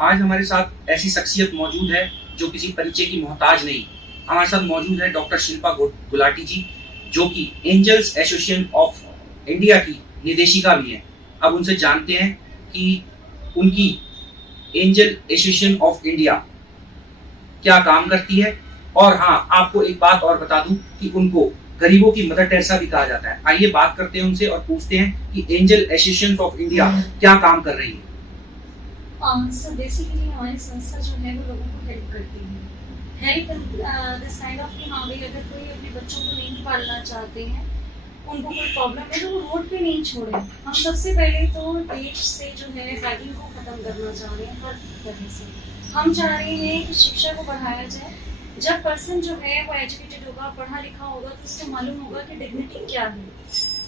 आज हमारे साथ ऐसी शख्सियत मौजूद है जो किसी परिचय की मोहताज नहीं। हमारे साथ मौजूद है डॉक्टर शिल्पा गुलाटी जी, जो कि एंजल्स एसोसिएशन ऑफ इंडिया की निदेशिका भी हैं। अब उनसे जानते हैं कि उनकी एंजल एसोसिएशन ऑफ इंडिया क्या काम करती है। और हाँ, आपको एक बात और बता दूं कि उनको गरीबों की मदर टेरेसा भी कहा जाता है। आइए बात करते हैं उनसे और पूछते हैं कि एंजल एसोसिएशन ऑफ इंडिया क्या काम कर रही है। सर बेसिकली हमारी संस्था जो है वो लोगों को हेल्प करती है। हेल्प दिस काइंड ऑफ कि हाँ भाई, अगर कोई अपने बच्चों को नहीं पालना चाहते हैं, उनको कोई प्रॉब्लम है तो वो रोड पे नहीं छोड़े। हम सबसे पहले तो देश से जो है बैगिंग को ख़त्म करना चाह रहे हैं हर तरह से। हम चाह रहे हैं कि शिक्षा को बढ़ाया जाए। जब पर्सन जो है वो एजुकेटेड होगा, पढ़ा लिखा होगा, तो उसको मालूम होगा कि डिग्निटी क्या है,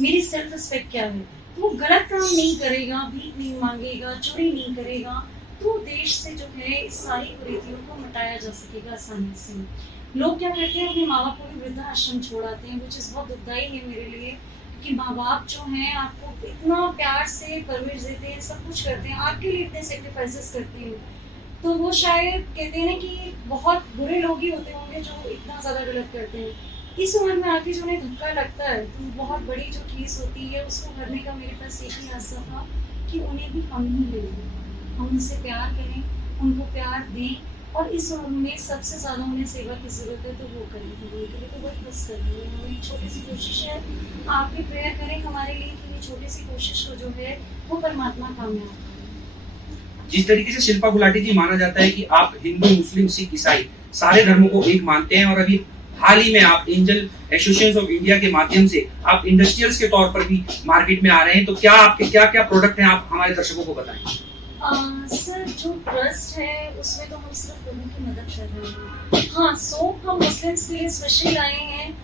मेरी सेल्फ रिस्पेक्ट क्या है। तो वो गलत काम नहीं करेगा, भीख नहीं मांगेगा, चोरी नहीं करेगा, तो देश से जो है इस सारी कुरीतियों को मिटाया जा सकेगा आसानी से। लोग क्या करते हैं, अपने माँ बाप को भी वृद्धाश्रम छोड़ाते हैं, वो चीज़ बहुत दुखदाई है मेरे लिए, क्योंकि माँ बाप जो हैं आपको इतना प्यार से परवरिश देते हैं, सब कुछ करते हैं, आपके लिए इतने सेक्रीफाइसेस करते हैं। तो वो शायद कहते हैं ना कि बहुत बुरे लोग ही होते होंगे जो इतना ज़्यादा गलत करते हैं। इस उम्र में आके जो उन्हें धक्का लगता है, तो बहुत बड़ी जो ठेस होती है उसको भरने का मेरे पास एक ही रास्ता था कि उन्हें भी हम ही ले लें, हम उनसे प्यार करें, उनको प्यार दें, और इस उम्र में सबसे ज़्यादा उन्हें सेवा की ज़रूरत है तो वो करें। उनके लिए तो वही बस कर रही है। हमारी छोटी सी कोशिश है, आप भी प्रेयर करें हमारे लिए कि ये छोटी सी कोशिश को जो है वो परमात्मा कामयाब करें। जिस तरीके से शिल्पा गुलाटी जी माना जाता है कि आप हिंदू, मुस्लिम, सिख, ईसाई सारे धर्मों को एक मानते हैं, और अभी हाल ही में आप एंजल एसोसिएशन ऑफ इंडिया के माध्यम से आप इंडस्ट्रियल्स के तौर पर भी मार्केट में आ रहे हैं, तो क्या आपके क्या क्या प्रोडक्ट हैं, आप हमारे दर्शकों को बताएं। सर जो ट्रस्ट है उसमें तो हम सिर्फ लोगों की मदद कर रहे हैं। हाँ, सोप हम मुस्लिम्स के लिए स्पेशली लाए हैं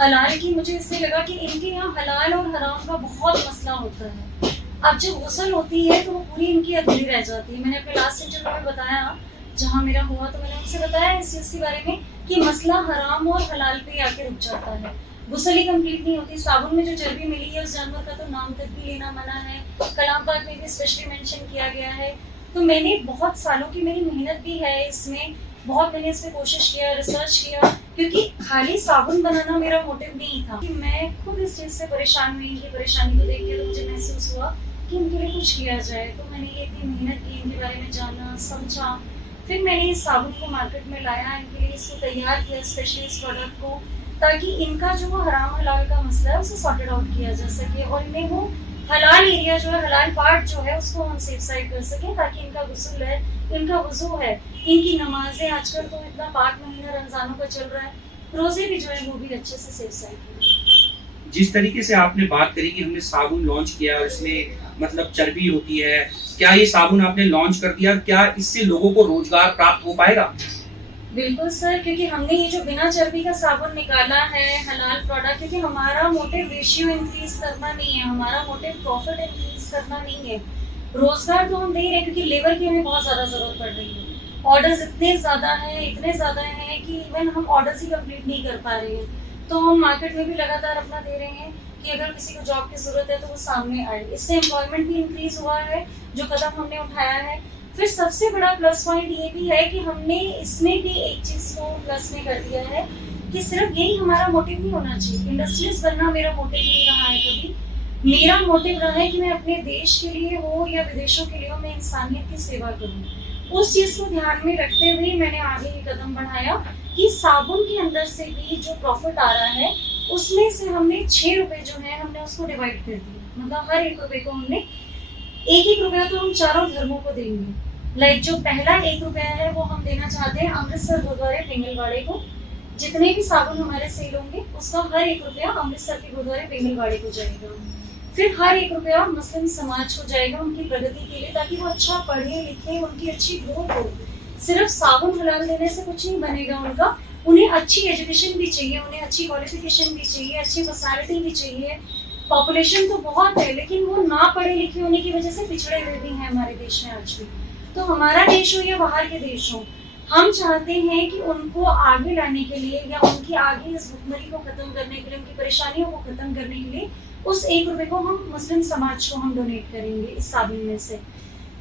हलाल की। मुझे इससे लगा कि इनके यहाँ हलाल और हराम का बहुत मसला होता है। अब जब गुस्ल होती है तो वो पूरी इनकी अधूरी रह जाती है। मैंने अपने लास्ट इंटरव्यू में बताया, जहाँ मेरा हुआ, तो मैंने उनसे बताया इस चीज़ के बारे में कि मसला हराम और हलाल पे आके रुक जाता है। गुस्ल ही कंप्लीट नहीं होती। साबुन में जो चर्बी मिली है उस जानवर का तो नाम तक भी लेना मना है। कलाम पाक में भी स्पेशली मेंशन किया गया है। तो मैंने बहुत सालों की मेरी मेहनत भी है इसमें, बहुत मैंने इसमें कोशिश किया, रिसर्च किया, क्योंकि खाली साबुन बनाना मेरा मोटिव नहीं था। कि मैं खुद इस चीज़ से परेशान हुई, इनकी परेशानी को देख के तो मुझे महसूस हुआ कि इनके लिए कुछ किया जाए। तो मैंने ये इतनी मेहनत की, इनके बारे में जाना, समझा, फिर मैंने इस साबुन को मार्केट में लाया, इनके लिए इसको तैयार किया, स्पेशली इस प्रोडक्ट को, ताकि इनका जो हराम हलाल का मसला है उसे सॉर्टेड आउट किया जा सके, और इन्हें वो हलाल एरिया जो है, हलाल पार्ट जो है, उसको हम सेफ साइड कर सकें, ताकि इनका गुस्ल है, इनका वजू है, इनकी नमाजें, आजकल तो इतना पाक महीना रमजानों का चल रहा है, रोजे भी जो है वो भी अच्छे से सेफ साइड करें। जिस तरीके से आपने बात करी कि हमने साबुन लॉन्च किया और इसमें मतलब चर्बी होती है, क्या ये साबुन आपने लॉन्च कर दिया, क्या इससे लोगों को रोजगार प्राप्त हो पाएगा? बिल्कुल सर, क्योंकि हमने ये जो बिना चर्बी का साबुन निकाला है हलाल प्रोडक्ट, क्योंकि हमारा मोटिव रेशियो इंक्रीज करना नहीं है, हमारा मोटिव प्रॉफिट इंक्रीज करना नहीं है। रोजगार तो हम दे रहे हैं क्योंकि लेबर की हमें बहुत ज़्यादा ज़रूरत पड़ रही है। ऑर्डर्स इतने ज़्यादा हैं कि इवन हम ऑर्डर्स ही कंप्लीट नहीं कर पा रहे हैं। तो हम मार्केट में भी लगातार अपना दे रहे हैं कि अगर किसी को जॉब की ज़रूरत है तो वो सामने आए। इससे एम्प्लॉयमेंट भी इंक्रीज हुआ है, जो कदम हमने उठाया है। फिर सबसे बड़ा प्लस पॉइंट ये भी है कि हमने इसमें भी एक चीज़ को प्लस में कर दिया है कि सिर्फ यही हमारा मोटिव नहीं होना चाहिए। इंडस्ट्रियलिस्ट बनना मेरा मोटिव नहीं रहा है कभी। मेरा मोटिव रहा है कि मैं अपने देश के लिए हो या विदेशों के लिए हो, मैं इंसानियत की सेवा करूँ। उस चीज़ को ध्यान में रखते हुए मैंने आगे ये कदम बढ़ाया कि साबुन के अंदर से भी जो प्रॉफिट आ रहा है उसमें से हमने 6 रुपये जो है हमने उसको डिवाइड कर दिया। मतलब हर 1 रुपये को हमने 1-1 रुपया तो हम चारों धर्मों को देंगे। लाइक जो पहला 1 रुपया है वो हम देना चाहते हैं अमृतसर गुरुद्वारे पिंगलवाड़े को। जितने भी साबुन हमारे सेल होंगे उसका हर 1 रुपया अमृतसर के गुरुद्वारे पिंगलवाड़े को जाएगा। फिर हर 1 रुपया मुस्लिम समाज को जाएगा उनकी प्रगति के लिए, ताकि वो अच्छा पढ़े लिखे, उनकी अच्छी ग्रोथ हो। सिर्फ साबुन हलाल देने से कुछ नहीं बनेगा उनका, उन्हें अच्छी एजुकेशन भी चाहिए, उन्हें अच्छी क्वालिफिकेशन भी चाहिए, अच्छी पर्सनैलिटी भी चाहिए। पॉपुलेशन तो बहुत है लेकिन वो ना पढ़े लिखे होने की वजह से पिछड़े हुए भी हैं हमारे देश में आज भी। तो हमारा देश हो या बाहर के देश हो, हम चाहते हैं कि उनको आगे लाने के लिए या उनकी आगे इस भुखमरी को खत्म करने के लिए, उनकी परेशानियों को खत्म करने के लिए उस 1 रुपये को हम मुस्लिम समाज को हम डोनेट करेंगे इस साबुन में से।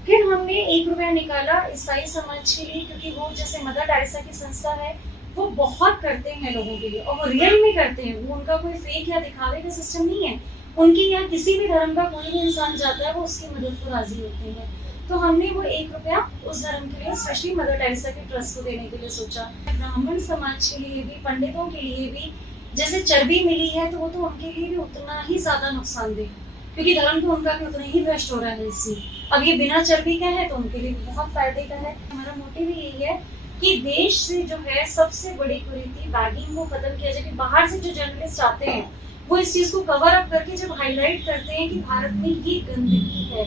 फिर हमने 1 रुपया निकाला ईसाई समाज के लिए, क्योंकि वो जैसे मदर टेरेसा की संस्था है, वो बहुत करते हैं लोगों के लिए और वो रियल में करते हैं। वो उनका कोई फेक या दिखावे का सिस्टम नहीं है। उनके यहाँ किसी भी धर्म का कोई भी इंसान जाता है, वो उसकी मदद को राजी होते हैं। तो हमने वो 1 रुपया उस धर्म के लिए, स्पेशली मदर टेरेसा के ट्रस्ट को देने के लिए सोचा। ब्राह्मण समाज के लिए भी, पंडितों के लिए भी जैसे चर्बी मिली है, तो वो तो उनके लिए भी उतना ही ज्यादा नुकसानदेह है, क्योंकि धर्म तो उनका भी उतना ही भ्रष्ट हो रहा है इससे। अब ये बिना चर्बी का है तो उनके लिए बहुत फायदे का है। हमारा मोटिव यही है कि देश से जो है सबसे बड़ी कुरीति बैगिंग को खत्म किया जाए। कि बाहर से जो जर्नलिस्ट आते हैं वो इस चीज को कवर अप करके जब हाईलाइट करते हैं कि भारत में ये गंदगी है,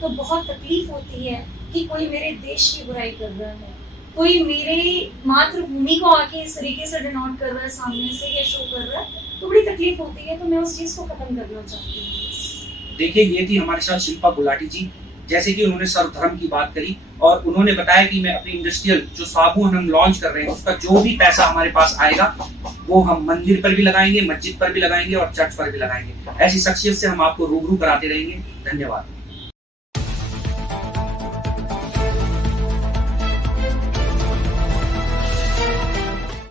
तो बहुत तकलीफ होती है कि कोई मेरे देश की बुराई कर रहा है, कोई मेरे मातृभूमि को आके इस तरीके से डिनोट कर रहा है सामने से या शो कर रहा है, तो बड़ी तकलीफ होती है। तो मैं उस चीज को खत्म करना चाहती हूँ। देखिए, ये थी हमारे साथ शिल्पा गुलाटी जी। जैसे कि उन्होंने सर्वधर्म की बात करी और उन्होंने बताया कि मैं अपनी इंडस्ट्रियल जो साबुन हम लॉन्च कर रहे हैं, उसका जो भी पैसा हमारे पास आएगा वो हम मंदिर पर भी लगाएंगे, मस्जिद पर भी लगाएंगे और चर्च पर भी लगाएंगे। ऐसी शख्सियत से हम आपको रूबरू कराते रहेंगे। धन्यवाद।